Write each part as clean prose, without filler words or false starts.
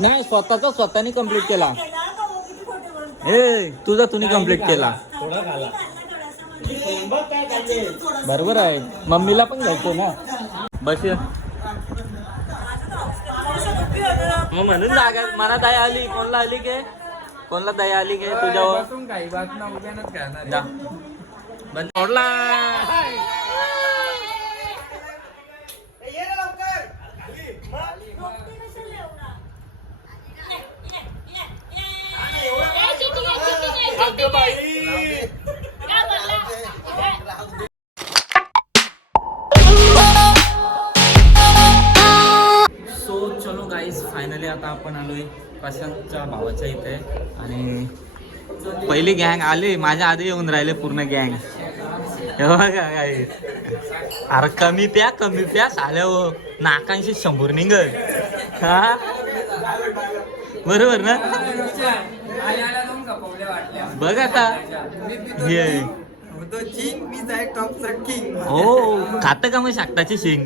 नाही स्वतःचा स्वतःनी कम्प्लीट केला. ए तुझा तुम्ही कम्प्लीट केला. बरोबर आहे, मम्मीला पण घ्यायचं ना. बस मग म्हणून जागा मला दया आली. कोणला आली के कोणला दया आली के तुझ्यावर. सोडला चलो गाईज फायनली आता आपण आलोय प्रशांतच्या भावाच्या इथे. आणि पहिली गँग आली, माझ्या आधी येऊन राहिले पूर्ण गँग. हे बघा काय अरे कमी प्या साल्या हो नाकांशी 100 निघत. हा बरोबर ना. बघ आता हे हो खात का मग शाकटाची शिंग.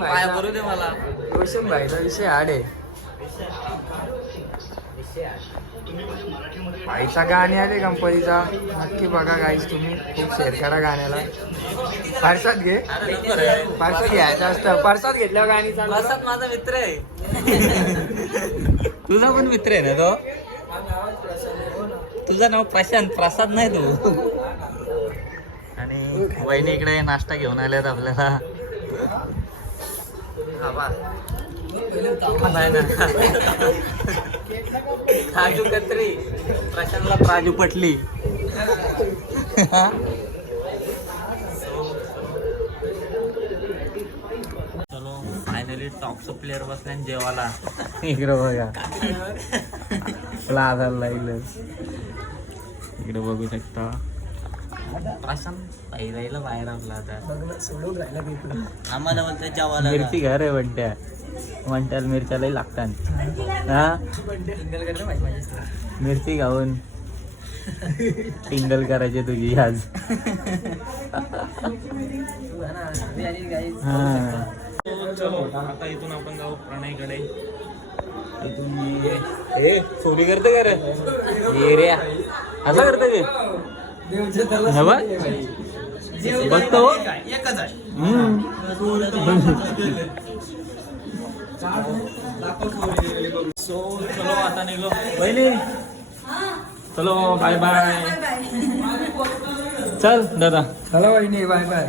काय करू दे मला. रोशन भाईचा विषय आड आहे. भाईचा गाणे आले कंपनीचा नक्की बघा गाईस. तुम्ही खूप शेअर करा गाण्याला. पारसाद घे, पारसाद घ्यायचं असतं. पारसाद घेतल्यावर गाणी चालू. पारसाद माझा मित्र आहे. तुझा पण मित्र आहे ना तो. तुझं नाव प्रशांत, प्रसाद नाही तू. आणि वहिनी इकडे नाश्ता घेऊन आल्यात आपल्याला. काजू कतरी प्रशांतला प्राजू पटली. चलो फायनली टॉपचा प्लेअर बसला जेवायला. इकडे बघा आधार लागलं. इकडे बघू शकता प्रशांत पहिला बाहेर आपला आता आम्हाला बोलतो जेवायला. मिरची घर आहे म्हणत्याला मिरच्यालाही लागतात. हा मिरची खाऊन टिंगल करायची तुझी आज. आता इथून आपण जाऊ प्रणयकडे. चोरी करते का रे असं करतं गे बघतो. सो चलो आता निघलो बहिणी. चलो बाय बाय. चल दादा. चलो बहिणी बाय बाय.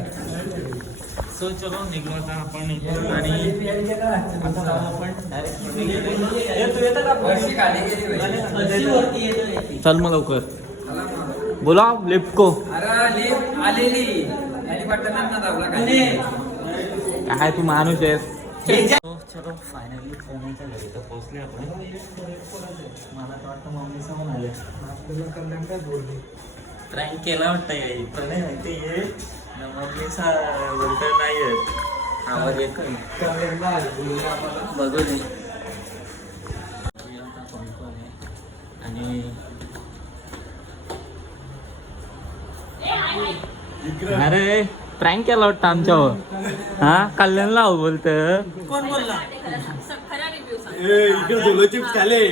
सो चलो निघलो आता आपण इथून. आणि चल मग लवकर बोला. लिफ्टको काय तू माणूस आहेस. चलो फायनली प्रणयच्या घरी तर पोहोचले आपण. मला तर वाटतं मम्मी समोर आले. प्रँक केला वाटतं प्रणय माहिती आहे मम्मीचा बोलत नाही आहेत. आवाज येत बघू दे. आणि अरे प्रँक केला वाटतं आमच्यावर. हा कल्याणला हो बोलत. कोण बोलला. चिप्स खाले.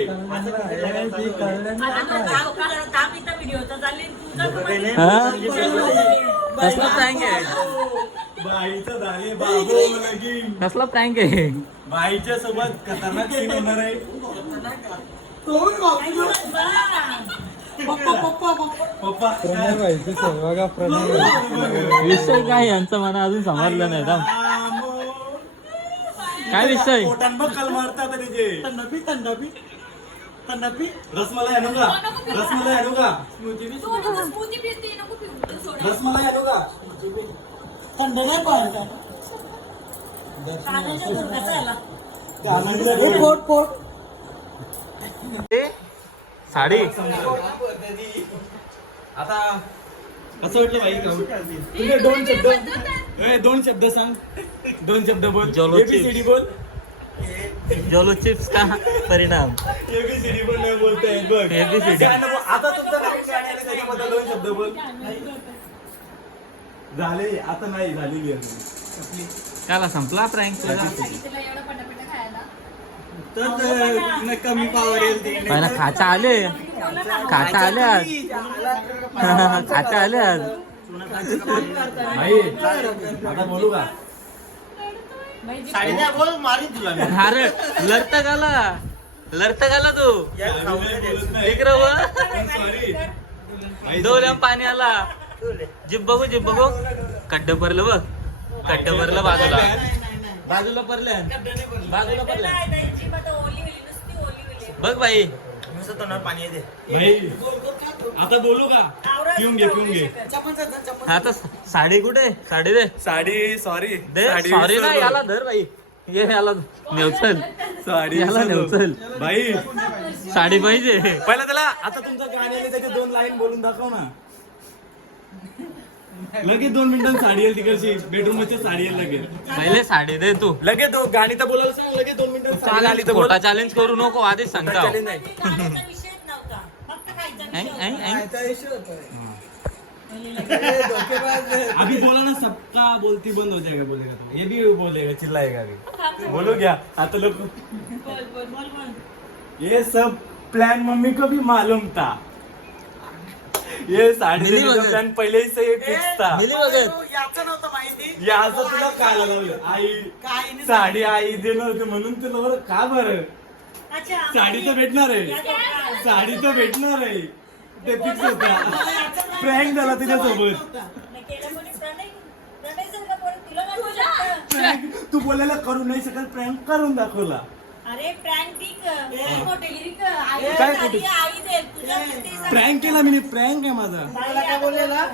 कसला प्रँक आहे. कसला प्रँक आहे. बाईच्या सोबत खतरनाक सीन होणार आहे. विषय काय यांचं मला अजून समजलं नाही. काय विषय. रसमलाई आणू का. रसमलाई आणू का. रसमलाई आणू का. थंड नाही पाहिजे. साडी आता कसं वाटलं भाई. तुझे दोन शब्द सांग. 2 शब्द बोल. ABCD बोल. जोलो चिप्स का परिणाम. ABCD बोल नाही बोलताय बघ. ABCD आता तुमचं काय त्याच्याबद्दल 2 शब्द बोल. झाले आता नाही झालेली आहे. त्याला संपला प्रँक तुझा सांगितलं एवढं पटापट खायला. तर कमी पावर येईल तिकडे. पहिला खाचा आले खाचा आले आज खाचा आले आज भाई आता बोलू का अरे लढत गाला तू इकडं डोल्या पाणी आला जिब बघू खड्ड भरलं बघ खड्ड भरलं बाजूला बाजूला पडलं बघ बाई भाई आता बोलू का पिऊन घे आता साडी कुठे साडी दे साडी सॉरी दे सॉरी ना याला धर बाई ये याला नेवचल साडी याला नेवचल भाई साडी पाहिजे पहिला त्याला आता तुमचं गाणी आली त्याचे 2 लाईन बोलून दाखव ना लगेच 2 मिनिटांत साडी येईल तिकडची बेडरूम मध्ये साडी येईल लगेच पहिले साडी दे तू लगेच गाणी तर बोलायला सांग लगेच 2 मिनिटांत साडी आली चालेल तर बोल. खोटा चॅलेंज करू नको आधीच सांगता challenge नाही. अभी बोला ना सबका बोलती बंद हो जाएगा बोलेगा तो ये भी बोलेगा चिल्लाएगा अभी बोलो क्या आता लोग ये सब प्लान मम्मी को भी मालूम था ये साड़ी मिली देने का वगैरह. प्लान पहले ही से फिक्स था मिली वगैरे याचं नव्हतं माहिती. याचं तुला काय लावलं आई साडी आई देणार होते म्हणून तुला बरं का बरं अच्छा, साडी तर भेटणार आहे साडी तर भेटणार आहे ते फिक्स होता प्रँक झाला तिच्यासोबत Prank तू बोलायला करू नाही शकत प्रँक करून दाखवला अरे प्रँक काय कुठे? प्रँक केला मी प्रँक आहे माझा काय बोललेला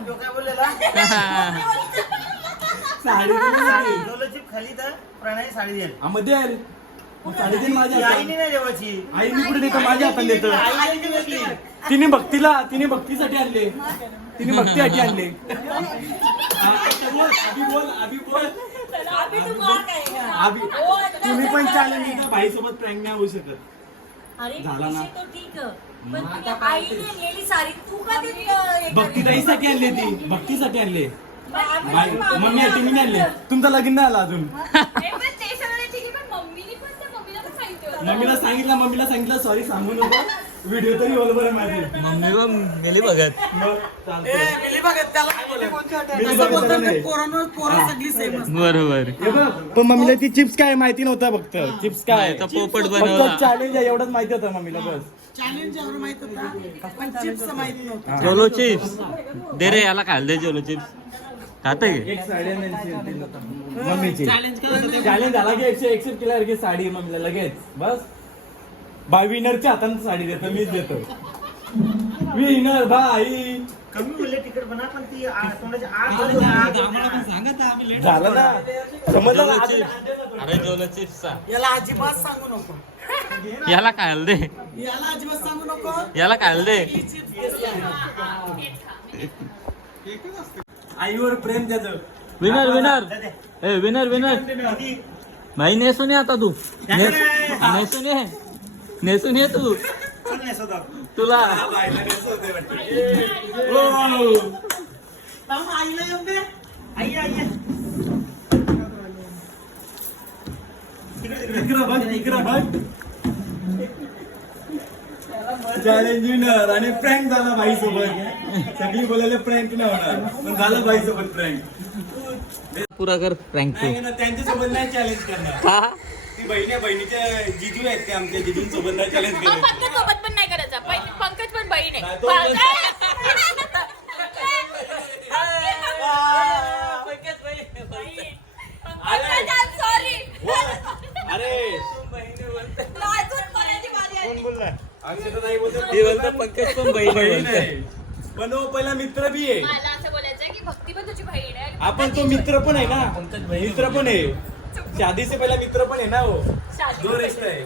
साडी दिली नाही. डोलोचिप खाली तर प्रणय साडी देईल हा, मध्ये आहे. मग साडी दे माझ्या आईने हातात. नाही देवाची आईने कुठे देतं माझ्या हातात देतं आईने दिली. तिने भक्तीसाठी आणले तिने भक्तीसाठी आणले हा, अभी बोल अभी तुम्ही पण चॅलेंज भाईसोबत प्रँक नाही होऊ शकत अरे झाला ना. विषय तो ठीक पण तुझ्या आईने नेली साडी तू का देत भक्तीताईसाठी आणले ती भक्तीसाठी आणले मम्मी तुम्ही आणले तुमचं लगीन नाही आला अजून मम्मीला सांगितलं सॉरी सांगू नको व्हिडिओ तरी बरोबर आहे माझी मम्मी पण गेली बघत मग चालतंय. मिली बघत त्याला नाही. बरोबर हे बघ, पण मम्मीला ती चिप्स काय माहिती नव्हतं फक्त चिप्स काय तो पोपट बनवला फक्त चॅलेंज आहे एवढंच माहिती होतं मम्मीला बस चॅलेंज एवढं माहित होता पण चिप्स माहित नव्हतं जोलो चिप्स दे रे याला खायला दे जोलो चिप्स खाते एक साडी आणि मम्मीची चॅलेंज झाला की एक्सेप्ट केल्यावर की साडी मम्मीला लगेच बस बाय विनरच्या हाताने साडी देतो मीच देतो विनर भाई कमी बोलले तिकट बना पण ती तोंडाच्या आत झालं ना समजलं जोलो ना? चिप्स अरे जोलो चिप्सचा याला अजिबात सांगू नको याला खायला दे याला अजिबात सांगू नको याला खायला दे ही चिप्स घेतली. आईवर प्रेम त्याचं विनर भाई नेसून ये आता तू नेसून ये तू तुला थांब, आईला येऊन दे. आई इकडं बघ चॅलेंज विनर आणि प्रँक झाला भाई सोबत सगळी बोलायला प्रँक नाही होणार पण झालं भाई सोबत प्रँक पुरा कर प्रँक तू त्यांच्यासोबत नाही चॅलेंज करणार का ती बहिणीच्या जिजू आहेत ते आमच्या जिजूंसोबत नाही चॅलेंज करणार पंकज सोबत पण नाही करायचा पंकज पण बहीण आहे सॉरी अरे कोण बोललाय अक्षताताई बोलतात ते बोलतात पंकज पण बहीण आहे बहीण बोलतात. आहे पण हो पहिला मित्र बी आहे मला असं बोलायचं की भक्ती पण तुझी बहीण आहे आपण तो मित्र पण आहे ना मित्र पण आहे शादी से पहिला मित्र पण आहे ना हो दो रिश्ता है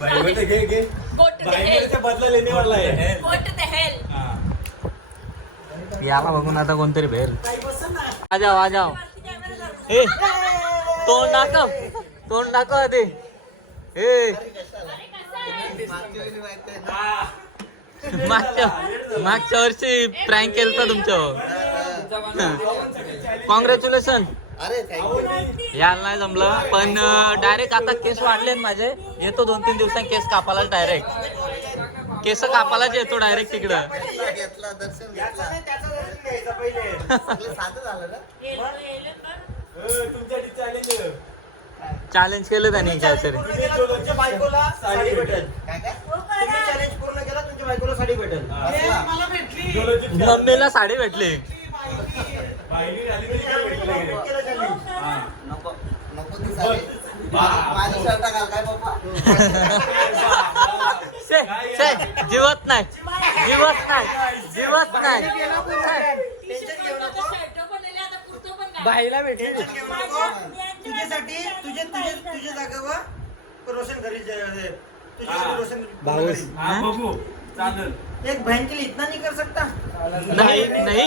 भाई बेटे घे Go to the भाई hell. मेरे बदला लेने वाला है Go to the hell. हाँ. याला बघून आता कोणतरी भेल आ जाओ ए तोंड दाखव आधी ए मागच्या वर्षी प्रँक केलता तुमच्यावर कॉंग्रॅच्युलेशन. अरे थँक्यू. यायला नाही जमलं पण डायरेक्ट आता केस वाढले माझे. येतो 2-3 दिवसांनी केस कापाला डायरेक्ट. केस कापालाच येतो डायरेक्ट तिकडं. घेतला दर्शन घेतला. त्याचं दर्शन घ्यायचं पहिले. साधं झालं ना. तुमच्यासाठी चॅलेंज चॅलेंज केलं त्यांनी काहीतरी. तुमच्या बायकोला साडी भेटेल. काय काय? हो तुम्ही चॅलेंज पूर्ण केला तुमच्या बायकोला साडी भेटेल. मम्मीला साडी भेटली. केलं त्यांनी. नको नको ती साडी. माझी शर्ट घाल काय पप्पा. छे, छे, जीवत नाही जीवत नाही जीवत नाही. टेन्शन घेऊ नको. बाईला भेटली. टेन्शन घेऊ नको. तुझ्यासाठी तुझ्या जागेवर रोशन करील. तुझ्यासाठी रोशन करील. बघू चालेल. एक बहन के लिए इतना नहीं कर सकता. नाही नाही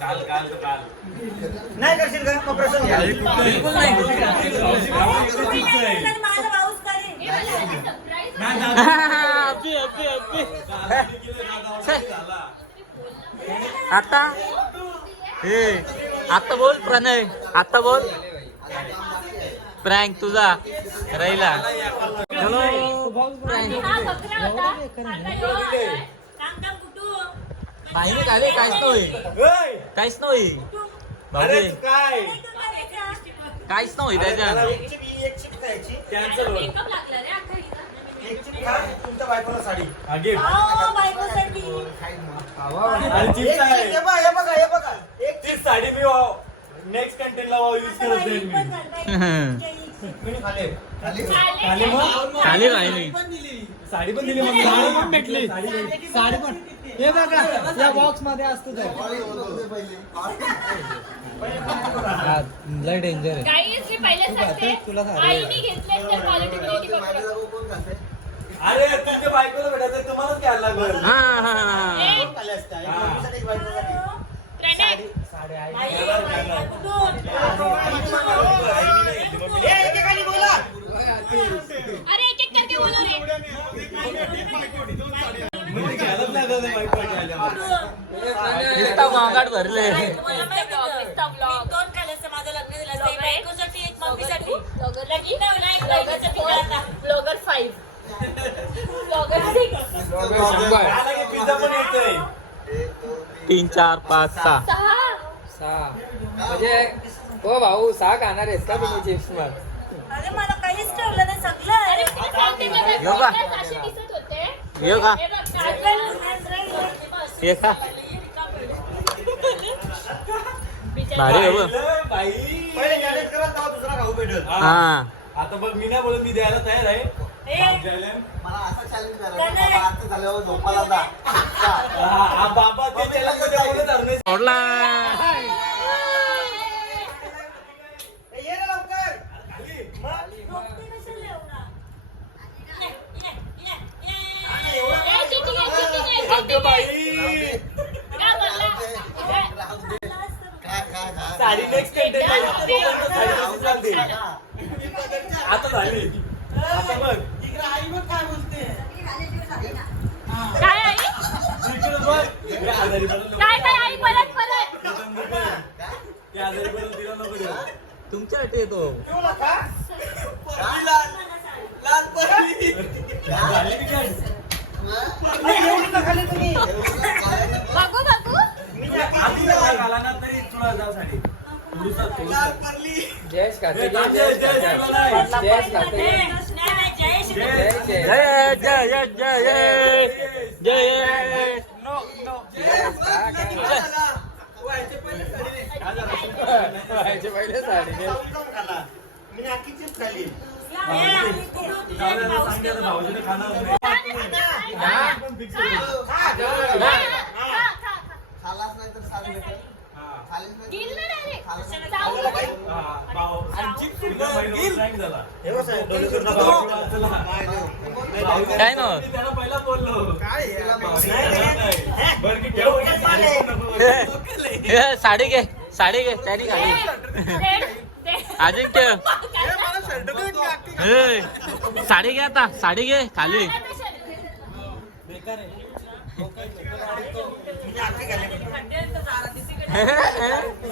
काल काल तर काल नाही करशील का मग रोशन घ्या. बिलकुल नाही. माझा भाऊच करेन. अप्पी, अप्पी, अप्पी. छे. आता हे आता बोल प्रणय. आता बोल प्रँक तुझा राहिला. चलो prank. हा बकरा होता. आता ह्यो आलाय. काम कुठून बाईने खाली काहीच नाही काहीच नाही अरे भाऊजी, तू काय काहीच नाही त्याच्यात. एक चिप खायची. कॅन्सल होत. मेकअप लागला रे अख्खा इथं. एक चिप खा तुमच्या बायकोला साडी. हा गिफ्ट अहो, बायकोसाठी आणि एक चिप्स चिप आहे. हे बघा एक ती साडी मी नेक्स्ट कंटेंटला यूज करत जाईल मी. चिप खाले. खाली मग खाली राहिली. साडी पण दिली मग. साडी पण भेटली. साडी पण हे बघा या बॉक्स मध्ये असतं लय डेंजर आहे. Guys, मी पहिले सांगते तुला सांगते. आईने घेतले तर क्वालिटी बिलिटी बघू. अरे तुमच्या बायकोला भेटायचं तुम्हालाच घ्यायला लागलं. हा हा हा. ए, खाले असते. तुमच्यासाठी एक बायकोसाठी. प्रणय, एकेकाने बोला. अरे एक एक करके बोलो रे. म्हणजे घ्यायलाच लागलं बायको आल्यावर. नुसता गोंगाट भरले. तुम्हाला माहिती का? Insta vlog. मी 2 खाल्याचं माझं लग्न झालं. Vlogger एक बायकोसाठी, एक मम्मीसाठी. Vlogger लगीन नाही, एक बायकोसाठी केला. Vlogger 5. Vlogger 6. आला की पिझ्झा पण येतोय. 3, 4, 5, 6. 6. म्हणजे हो भाऊ 6 खाणार आहेस का तुम्ही चिप्स मग? अरे मला काहीच ठेवलं नाही सगळं. अरे तुला सांगते ना, यो का? vloggers असे दिसत होते. यो का? हे बघ, चाललं. हे का भारी आहे बघ. बाई पहिले चॅलेंज करा तेव्हा दुसरा खाऊ भेटेल. हा आता बघ मी नाही बोलत मी द्यायला तयार आहे. ए, चॅलेंज. मला असं चॅलेंज करायचं बाबा आता झाल्यावर झोपायला जा. हा बाबा ते चॅलेंज मध्ये बोलत नाही. सोडला. ये रे लवकर. रोखते कशाला एवढा? ए, चिठी घे, चिठी घे, चिठी अगं घे. बाई काय बोलला? खा खा खा. साडी नेक्स्ट कंटेंट आता झाली. आता बघ काय आई? इकडे बघ. इकडे आजारी पडलं काय काय आई परत परत. ते आजारी पडलं तिला नको देऊ. तुमच्यासाठी येतो. येऊ नका. झाली की काय? एवढी का खाली तुम्ही? बघू बघू. आधी काय घाला ना तरी तुला जा साडी. जयेश खाते जय जय जय जय. जयेश खाते जय जय जय जय जय जय. व्हायचे पहिले साडी घे. जाऊन खाला. मी आखी चिप खाली. सांगितलं भाऊजीने खाणार नाही. पण fix होतं. खा, खा. खालाच नाही तर साडी भेटेल. हा. खालीच नाही गिल ना direct. खालाच चावू नाही. नको. हा, भाऊ. तुझ्या बहिणीवर prank झाला. हे बघ साहेब, डोळे करू नका. भाऊजी वाचला. भाऊजी काय ना? मी त्याला पहिला बोललो. भाऊजी नाही, खाणार नाही. बरं की ठेव डोक्यात माल आहे. नको. हे, साडी घे साडी घे त्याने घाली. अजिंक्य हे, साडी घे आता साडी घे खाली. बेकार आहे.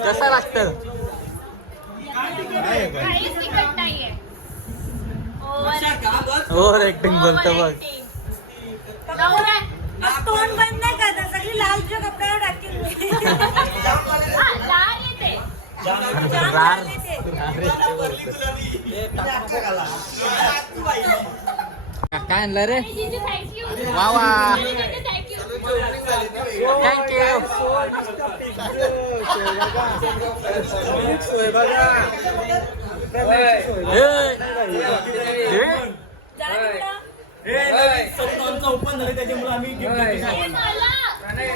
कसं लागतं काहीच तिखट नाहीये ओव्हर ऍक्टिंग बोलतो बघ तोंड बंद नाही करता सगळी लालच्या कपड्यावर टाकेल लाल येते काय आणलं रे जीजू थँक्यू वा वा थँक्यू ओपन झाले त्याच्यामुळे आम्ही gift हे घेतली. मला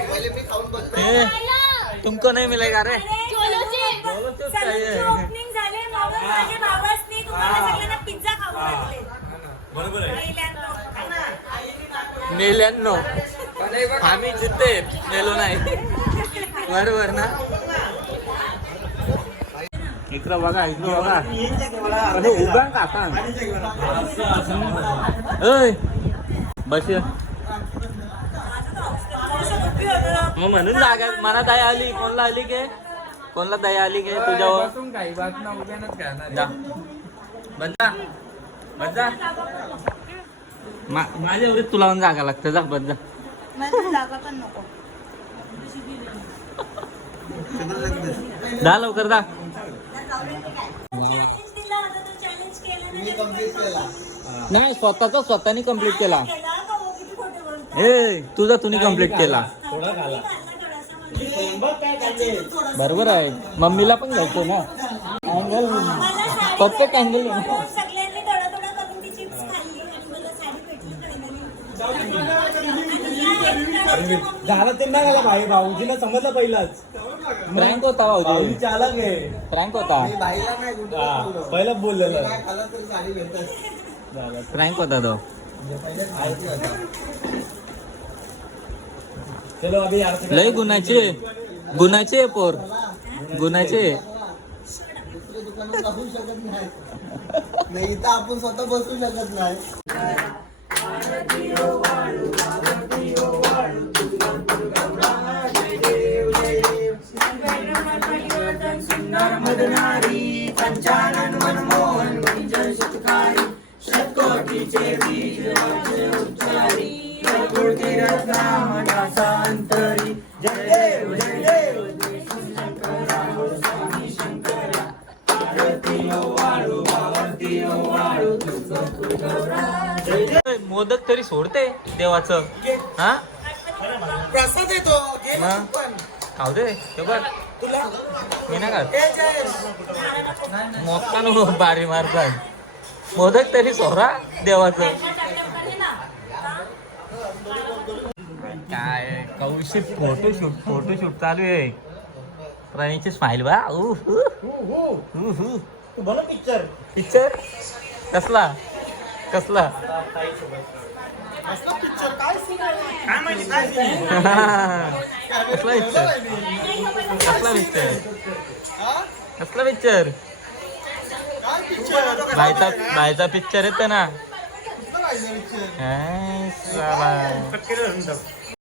पहिले मी खाऊन बघतो. मला तुमको नाही मिलेगा रे ओपनिंग झाले म्हणून माझ्या भावासनी तुम्हाला सगळ्यांना पिझ्झा खाऊ घातले बरोबर आहे. पहिल्यांदा मेल्यांनो आम्ही जिते मेलो नाही बरोबर ना इकडं बघा अरे उभा काका ऐ बस मग म्हणून जागा मला दया आली कोणला आली के कोणला दया आली के तुझ्यावर बसून काही बात ना उद्यानच खेळणार जा बजा बजा माझ्या एवढीच तुला पण जागा लागते जा बजा जागा पण नको जा लवकर जा चॅलेंज दिला होता तो चॅलेंज केला मी कम्प्लीट केला. नाही स्वतःचा स्वतःनी कम्प्लीट केला केला का हो किती खोटे बोलतो ए तुझा तुम्ही कम्प्लीट केला थोडा खाला. थोडासा बघ काय खाल्ले. बरोबर आहे मम्मीला पण घ्यायचो ना अँगल परफेक्ट अँगल सगळ्यांनी थोडा थोडा करून ती चिप्स खाल्ली आणि मला साडी भेटली झाला ते नाही गेला भाई भाऊजीला समजलं पहिलाच प्रँक होता भाऊ भाऊजी चालक आहे. प्रँक होता मी बाईला नाही गुंड हा, बोललो. पहिलं बोललेलं काय खाल्लं तरी साडी भेटत. झालं. प्रँक होता तो पहिले खायची होता. चलो अभी यार लय गुणाचे पोर गुणाचे दुसऱ्या दुकानात जाऊ शकत नाही. नाही इथं आपण स्वतः बसू शकत नाही. मोदक तरी सोडते देवाचं हा प्रसाद येतो घे मग? पण. खाऊ दे ते बघ तुला मी ना का ते जे- मोका नको बारी मारतात मोदक तरी सोडा देवाचं काय कौशिक फोटोशूट चालू आहे प्रणीची स्माइल बा बोला पिक्चर पिक्चर कसला कसला पिक्चर काय scene आहे? काय माहिती काय scene आहे? कसला पिक्चर कसला पिक्चर कसला पिक्चर काय picture? बायचा पिक्चर येतं ना कुठलं पाहिजे picture? काय साला. कट केलं